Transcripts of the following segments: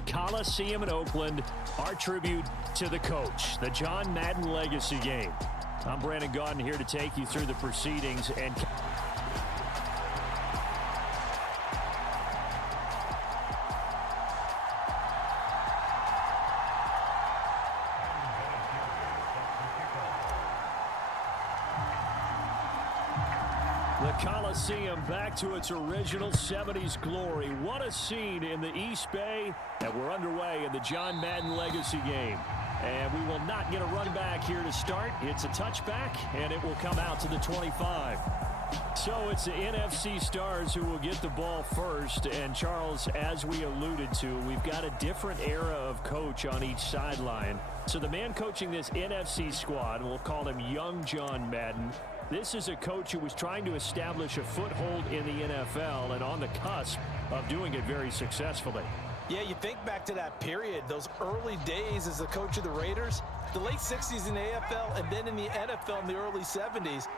the Coliseum in Oakland, our tribute to the coach, the John Madden Legacy Game. I'm Brandon Gaudin here to take you through the proceedings and the Coliseum back to its original 70s glory. What a scene in the East Bay, and we're underway in the John Madden Legacy Game. And we will not get a run back here to start. It's a touchback, and it will come out to the 25. So it's the NFC stars who will get the ball first. And, Charles, as we alluded to, we've got a different era of coach on each sideline. So the man coaching this NFC squad, we'll call him Young John Madden, this is a coach who was trying to establish a foothold in the NFL and on the cusp of doing it very successfully. Yeah, you think back to that period, those early days as the coach of the Raiders, the late 60s in the AFL and then in the NFL in the early 70s.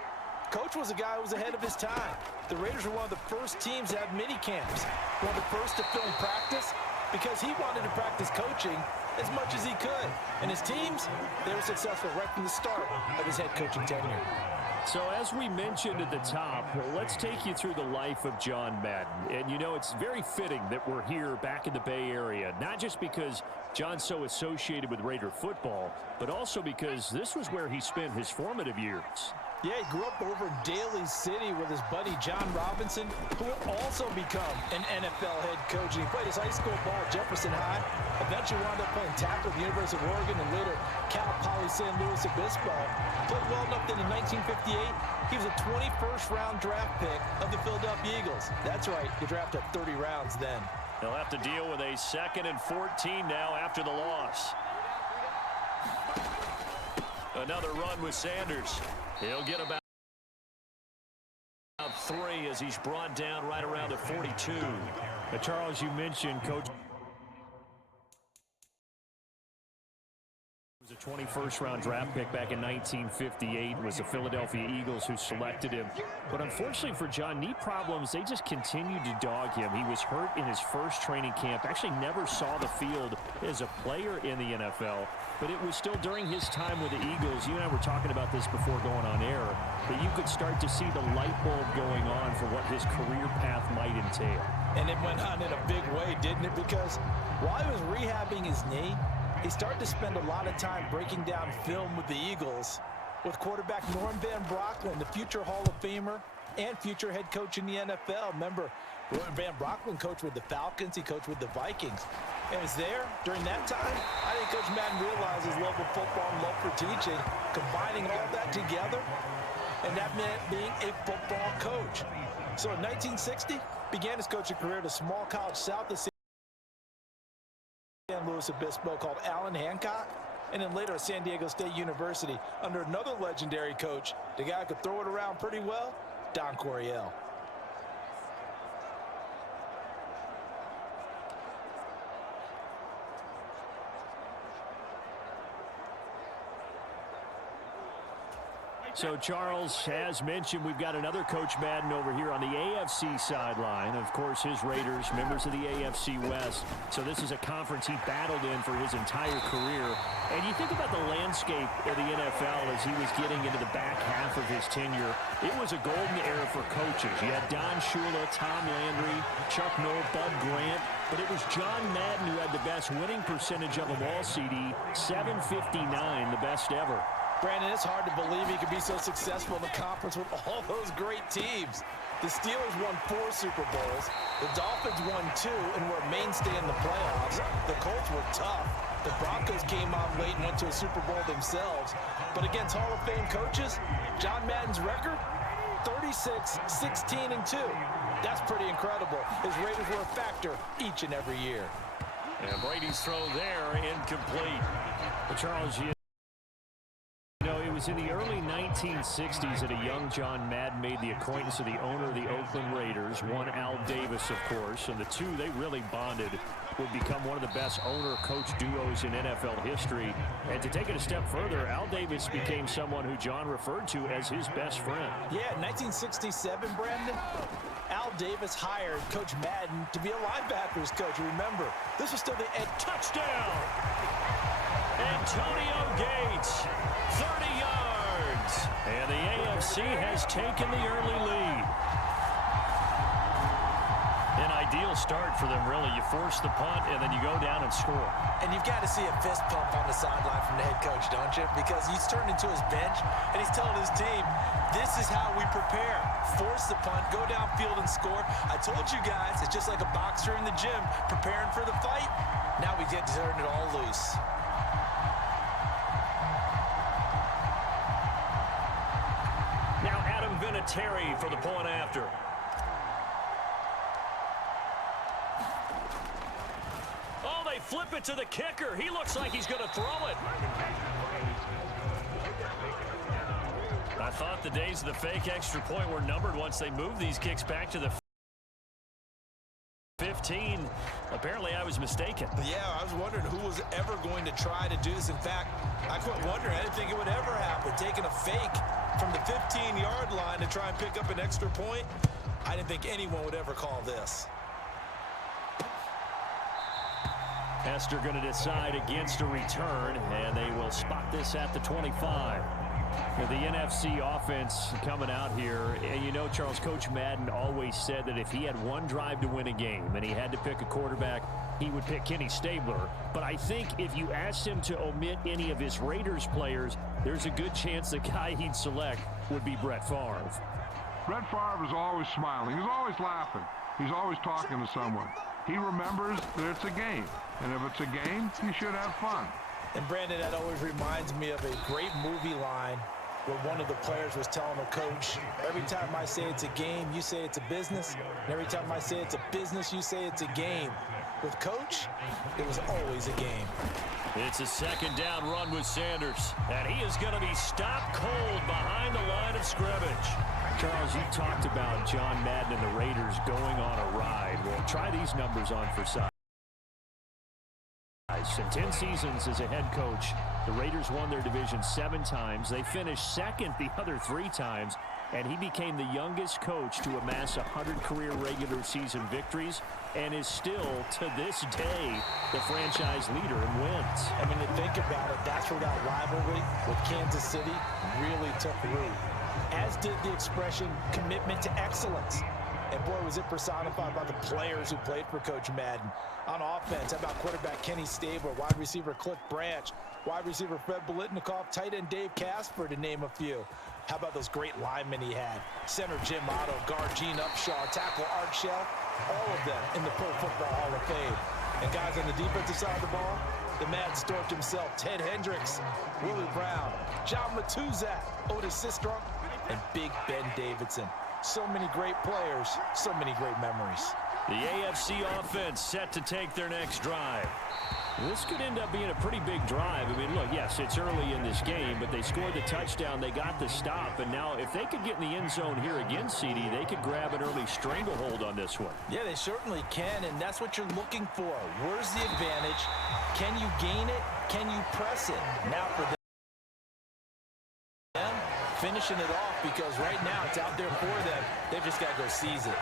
Coach was a guy who was ahead of his time. The Raiders were one of the first teams to have mini camps, one of the first to film practice because he wanted to practice coaching as much as he could. And his teams, they were successful right from the start of his head coaching tenure. So as we mentioned at the top, let's take you through the life of John Madden. And, you know, it's very fitting that we're here back in the Bay Area, not just because John's so associated with Raider football, but also because this was where he spent his formative years. Yeah, he grew up over in Daly City with his buddy John Robinson, who would also become an NFL head coach. He played his high school ball at Jefferson High, eventually wound up playing tackle at the University of Oregon and later Cal Poly San Luis Obispo. Played well enough that in 1958, he was a 21st round draft pick of the Philadelphia Eagles. That's right, he drafted 30 rounds then. They'll have to deal with a 2nd and 14 now after the loss. Another run with Sanders. He'll get about 3 as he's brought down right around the 42. Charles, you mentioned Coach was a 21st round draft pick back in 1958. It was the Philadelphia Eagles who selected him. But unfortunately for John, knee problems, they just continued to dog him. He was hurt in his first training camp, actually never saw the field as a player in the NFL. But it was still during his time with the Eagles, you and I were talking about this before going on air, that you could start to see the light bulb going on for what his career path might entail. And it went on in a big way, didn't it? Because while he was rehabbing his knee, he started to spend a lot of time breaking down film with the Eagles with quarterback Norm Van Brocklin, the future Hall of Famer and future head coach in the NFL. Remember, Van Brocklin coached with the Falcons. He coached with the Vikings. And was there during that time. I think Coach Madden realized his love of football and love for teaching, combining all that together, and that meant being a football coach. So in 1960, began his coaching career at a small college south of San Luis Obispo called Allen Hancock, and then later at San Diego State University under another legendary coach, the guy who could throw it around pretty well, Don Coryell. So, Charles, as mentioned, we've got another Coach Madden over here on the AFC sideline. Of course, his Raiders, members of the AFC West. So this is a conference he battled in for his entire career. And you think about the landscape of the NFL as he was getting into the back half of his tenure. It was a golden era for coaches. You had Don Shula, Tom Landry, Chuck Noll, Bud Grant. But it was John Madden who had the best winning percentage of them all, CD, 759, the best ever. Brandon, it's hard to believe he could be so successful in the conference with all those great teams. The Steelers won 4 Super Bowls. The Dolphins won 2 and were a mainstay in the playoffs. The Colts were tough. The Broncos came on late and went to a Super Bowl themselves. But against Hall of Fame coaches, John Madden's record, 36, 16, and 2. That's pretty incredible. His Raiders were a factor each and every year. And Brady's throw there, incomplete. But Charles, was in the early 1960s that a young John Madden made the acquaintance of the owner of the Oakland Raiders, one Al Davis, of course, and the two, they really bonded, would become one of the best owner-coach duos in NFL history. And to take it a step further, Al Davis became someone who John referred to as his best friend. Yeah, 1967, Brandon, Al Davis hired Coach Madden to be a linebackers coach. Remember, this was still the touchdown. Antonio Gates, 30 yards. And the AFC has taken the early lead. An ideal start for them, really. You force the punt, and then you go down and score. And you've got to see a fist pump on the sideline from the head coach, don't you? Because he's turned into his bench, and he's telling his team, this is how we prepare. Force the punt, go downfield and score. I told you guys, it's just like a boxer in the gym preparing for the fight. Now we get to turn it all loose. Now Adam Vinatieri for the point after. Oh, they flip it to the kicker. He looks like he's going to throw it. I thought the days of the fake extra point were numbered once they moved these kicks back to the 15. Apparently, I was mistaken. Yeah, I was wondering who was ever going to try to do this. In fact, I quit wondering. I didn't think it would ever happen. Taking a fake from the 15-yard line to try and pick up an extra point, I didn't think anyone would ever call this. Hester going to decide against a return, and they will spot this at the 25. The NFC offense coming out here, and you know, Charles, Coach Madden always said that if he had one drive to win a game and he had to pick a quarterback, he would pick Kenny Stabler. But I think if you asked him to omit any of his Raiders players, there's a good chance the guy he'd select would be Brett Favre. Brett Favre is always smiling. He's always laughing. He's always talking to someone. He remembers that it's a game, and if it's a game, you should have fun. And Brandon, that always reminds me of a great movie line where one of the players was telling the coach, every time I say it's a game, you say it's a business. And every time I say it's a business, you say it's a game. With Coach, it was always a game. It's a second down run with Sanders, and he is going to be stopped cold behind the line of scrimmage. Charles, you talked about John Madden and the Raiders going on a ride. Well, try these numbers on for size. In 10 seasons as a head coach, the Raiders won their division 7 times. They finished second the other 3 times, and he became the youngest coach to amass 100 career regular season victories and is still, to this day, the franchise leader in wins. I mean, to think about it, that's where that rivalry with Kansas City really took root, as did the expression commitment to excellence. And boy, was it personified by the players who played for Coach Madden. On offense, how about quarterback Kenny Stabler, wide receiver Cliff Branch, wide receiver Fred Biletnikoff, tight end Dave Casper, to name a few. How about those great linemen he had? Center Jim Otto, guard Gene Upshaw, tackle Art Shell, all of them in the Pro Football Hall of Fame. And guys on the defensive side of the ball, the Mad Stork himself, Ted Hendricks, Willie Brown, John Matuzak, Otis Sistrunk, and Big Ben Davidson. So many great players, so many great memories. The AFC offense set to take their next drive. This could end up being a pretty big drive. I mean, look, yes, it's early in this game, but they scored the touchdown, they got the stop, and now if they could get in the end zone here again, CD, they could grab an early stranglehold on this one. Yeah, they certainly can, and that's what you're looking for. Where's the advantage? Can you gain it? Can you press it? Now for them, finishing it off, because right now it's out there for them. They've just got to go seize it.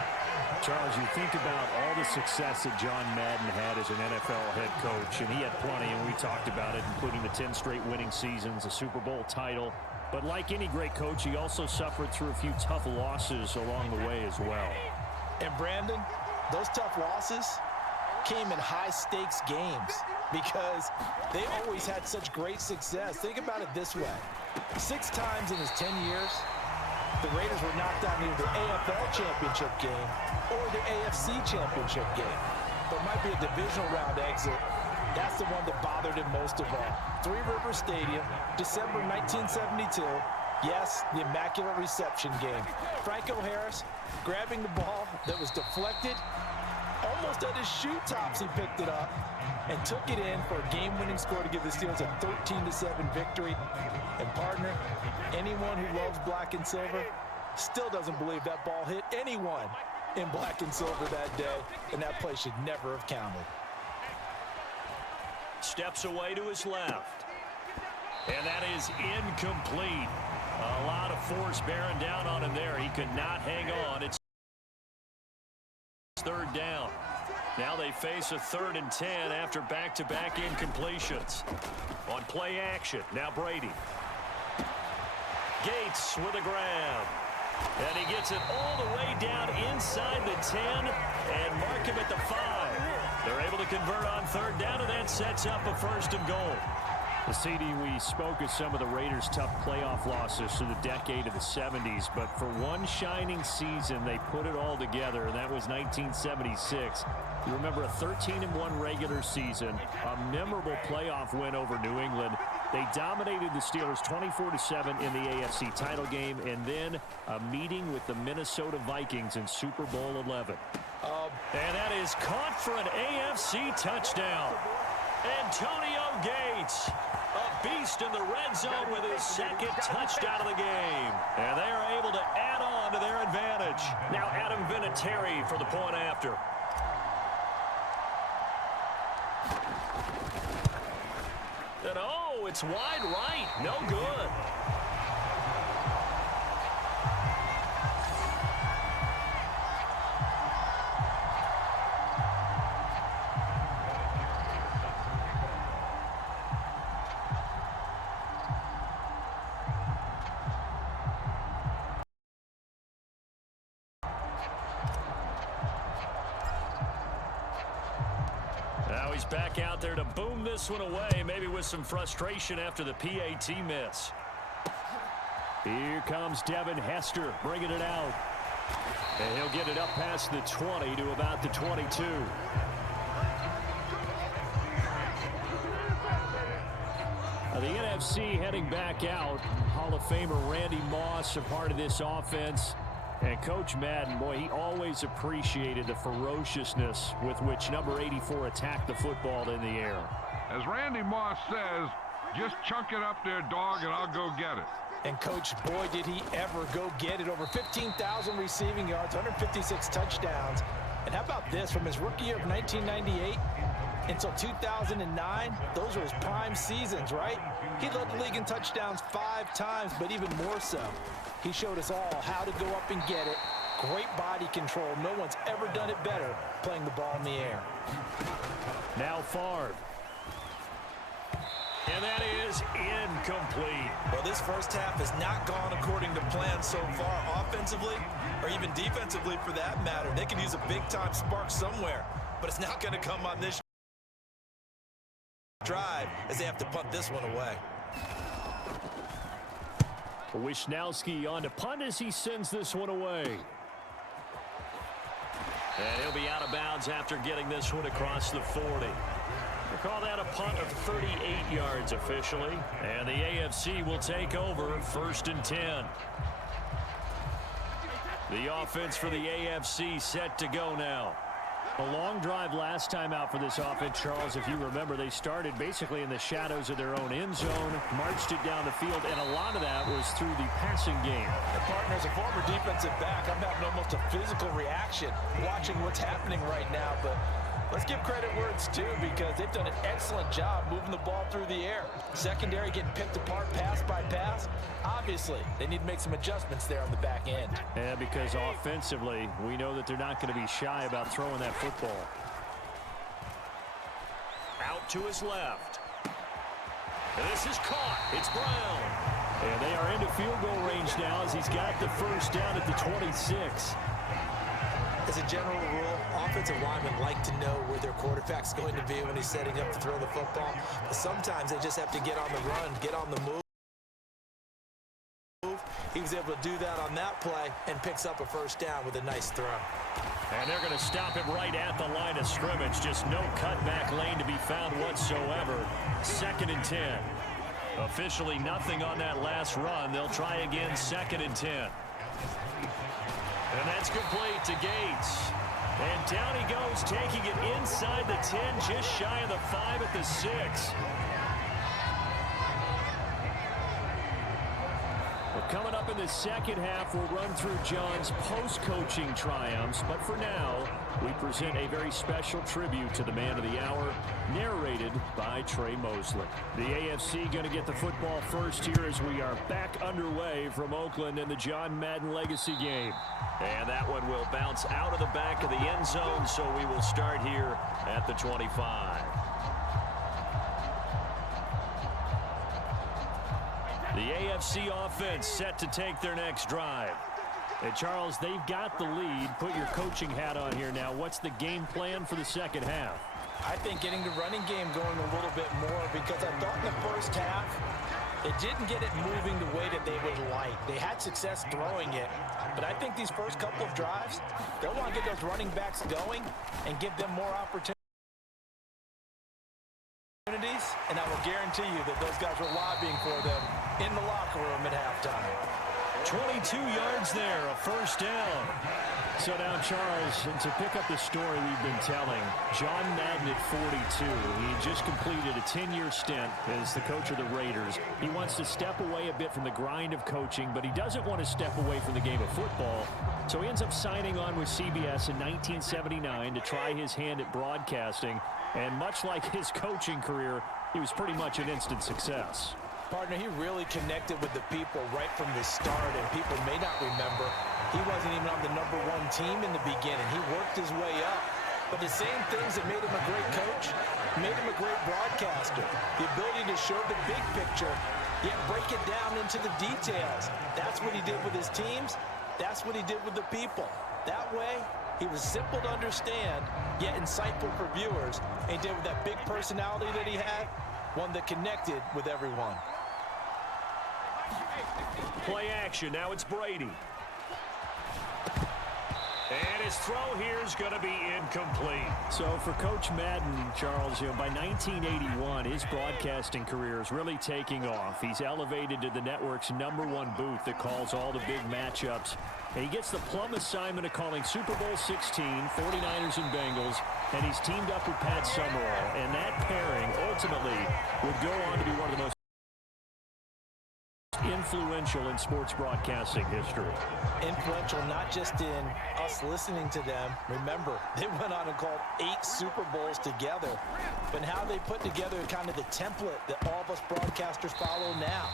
Charles, you think about all the success that John Madden had as an NFL head coach, and he had plenty, and we talked about it, including the 10 straight winning seasons, a Super Bowl title. But like any great coach, he also suffered through a few tough losses along the way as well. And Brandon, those tough losses came in high-stakes games because they always had such great success. Think about it this way. 6 times in his 10 years, the Raiders were knocked out in either the AFL championship game or the AFC championship game. There might be a divisional round exit. That's the one that bothered him most of all. Three River Stadium, December 1972. Yes, the Immaculate Reception game. Franco Harris grabbing the ball that was deflected. Almost at his shoe tops, he picked it up. and took it in for a game-winning score to give the Steelers a 13-7 victory. And partner, anyone who loves black and silver still doesn't believe that ball hit anyone in black and silver that day, and that play should never have counted. Steps away to his left. And that is incomplete. A lot of force bearing down on him there. He could not hang on. It's third down. Now they face a 3rd and 10 after back-to-back incompletions. On play action, now Brady. Gates with a grab. And he gets it all the way down inside the 10 and mark him at the 5. They're able to convert on 3rd down, and that sets up a 1st and goal. The CD, we spoke of some of the Raiders' tough playoff losses through the decade of the 70s, but for one shining season, they put it all together, and that was 1976. You remember a 13-1 regular season, a memorable playoff win over New England. They dominated the Steelers 24-7 in the AFC title game, and then a meeting with the Minnesota Vikings in Super Bowl 11. And that is caught for an AFC touchdown. Antonio Gates, a beast in the red zone with his 2nd touchdown of the game. And they are able to add on to their advantage. Now Adam Vinatieri for the point after. And oh, it's wide right. No good. Now he's back out there to boom this one away, maybe with some frustration after the PAT miss. Here comes Devin Hester bringing it out. And he'll get it up past the 20 to about the 22. The NFC heading back out. Hall of Famer Randy Moss a part of this offense. And Coach Madden, boy, he always appreciated the ferociousness with which number 84 attacked the football in the air. As Randy Moss says, just chunk it up there, dog, and I'll go get it. And, Coach, boy, did he ever go get it. Over 15,000 receiving yards, 156 touchdowns. And how about this? From his rookie year of 1998 until 2009, those were his prime seasons, right? He led the league in touchdowns 5 times, but even more so, he showed us all how to go up and get it. Great body control. No one's ever done it better playing the ball in the air. Now Favre. And that is incomplete. Well, this first half has not gone according to plan so far, offensively or even defensively for that matter. They could use a big-time spark somewhere, but it's not going to come on this drive as they have to punt this one away. Wishnowski on to punt as he sends this one away. And he'll be out of bounds after getting this one across the 40. We'll call that a punt of 38 yards officially. And the AFC will take over 1st and 10. The offense for the AFC set to go now. A long drive last time out for this offense, Charles. If you remember, they started basically in the shadows of their own end zone, marched it down the field, and a lot of that was through the passing game. And partner, as a former defensive back, I'm having almost a physical reaction watching what's happening right now. But let's give credit where it's due, because they've done an excellent job moving the ball through the air. Secondary getting picked apart pass by pass. Obviously, they need to make some adjustments there on the back end. Yeah, because offensively, we know that they're not going to be shy about throwing that football. Out to his left. And this is caught. It's Brown. And they are into field goal range now as he's got the first down at the 26. As a general rule, offensive linemen like to know where their quarterback's going to be when he's setting up to throw the football. But sometimes they just have to get on the run, get on the move. He was able to do that on that play and picks up a first down with a nice throw. And they're going to stop him right at the line of scrimmage. Just no cutback lane to be found whatsoever. 2nd and 10. Officially nothing on that last run. They'll try again 2nd and 10. And that's complete to Gates. And down he goes, taking it inside the 10, just shy of the 5 at the 6. Well, coming up in the second half, we'll run through John's post-coaching triumphs. But for now, we present a very special tribute to the man of the hour, narrated by Trey Mosley. The AFC going to get the football first here as we are back underway from Oakland in the John Madden Legacy game. And that one will bounce out of the back of the end zone, so we will start here at the 25. The AFC offense set to take their next drive. And Charles, they've got the lead. Put your coaching hat on here now. What's the game plan for the second half? I think getting the running game going a little bit more, because I thought in the first half it didn't get it moving the way that they would like. They had success throwing it, but I think these first couple of drives, they'll want to get those running backs going and give them more opportunities. And I will guarantee you that those guys were lobbying for them in the locker room at halftime. 22 yards there, a first down. So now, Charles, and to pick up the story we've been telling, John Madden at 42. He just completed a 10-year stint as the coach of the Raiders. He wants to step away a bit from the grind of coaching, but he doesn't want to step away from the game of football. So he ends up signing on with CBS in 1979 to try his hand at broadcasting. And much like his coaching career, he was pretty much an instant success. Partner, he really connected with the people right from the start, and people may not remember, he wasn't even on the #1 team in the beginning. He worked his way up. But the same things that made him a great coach made him a great broadcaster. The ability to show the big picture, yet break it down into the details. That's what he did with his teams. That's what he did with the people. That way, he was simple to understand, yet insightful for viewers. And he did with that big personality that he had, one that connected with everyone. Play action. Now it's Brady. And his throw here is going to be incomplete. So for Coach Madden, Charles, by 1981, his broadcasting career is really taking off. He's elevated to the network's #1 booth that calls all the big matchups. And he gets the plum assignment of calling Super Bowl 16, 49ers and Bengals, and he's teamed up with Pat Summerall. And that pairing ultimately would go on to be one of the most influential in sports broadcasting history. Influential not just in us listening to them. Remember, they went on and called 8 Super Bowls together. But how they put together kind of the template that all of us broadcasters follow now.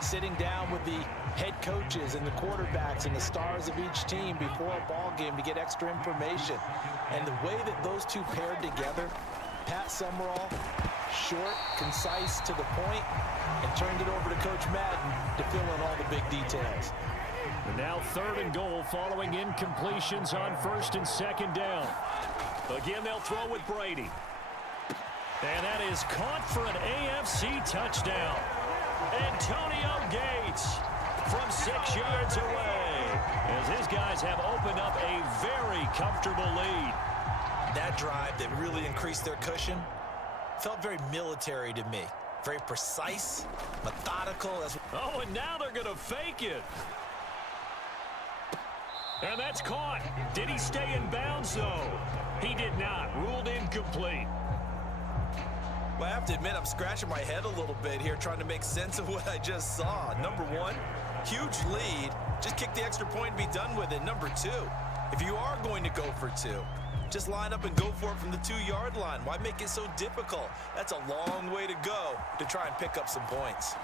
Sitting down with the head coaches and the quarterbacks and the stars of each team before a ball game to get extra information. And the way that those two paired together, Pat Summerall, short, concise, to the point, and turned it over to Coach Madden to fill in all the big details. And now 3rd and goal following incompletions on 1st and 2nd down. Again, they'll throw with Brady. And that is caught for an AFC touchdown. Antonio Gates from 6 yards away, as his guys have opened up a very comfortable lead. That drive that really increased their cushion felt very military to me. Very precise, methodical. Oh, and now they're going to fake it. And that's caught. Did he stay in bounds, though? He did not. Ruled incomplete. Well, I have to admit, I'm scratching my head a little bit here trying to make sense of what I just saw. #1, huge lead. Just kick the extra point and be done with it. #2, if you are going to go for 2, just line up and go for it from the 2-yard line. Why make it so difficult? That's a long way to go to try and pick up some points.